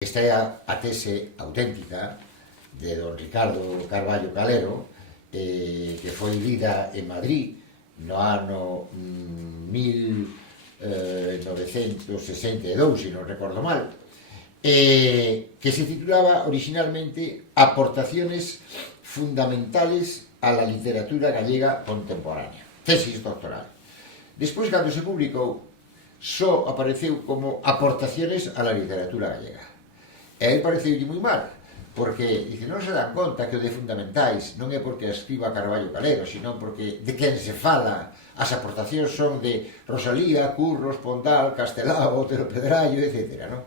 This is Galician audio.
Esta é a tese auténtica de don Ricardo Carballo Calero, que foi lida en Madrid no ano 1962, se non recordo mal, que se titulaba originalmente Aportaciones fundamentales a la literatura gallega contemporánea, tesis doctoral. Despois, cando se publicou, só apareceu como Aportaciones a la literatura gallega. E aí pareceulle moi mal, porque dice, non se dan conta que o de fundamentais non é porque a escriba Carballo Calero, senón porque de quen se fala. As aportacións son de Rosalía, Curros, Pondal, Castelao, Otero Pedrallo, etc. Non?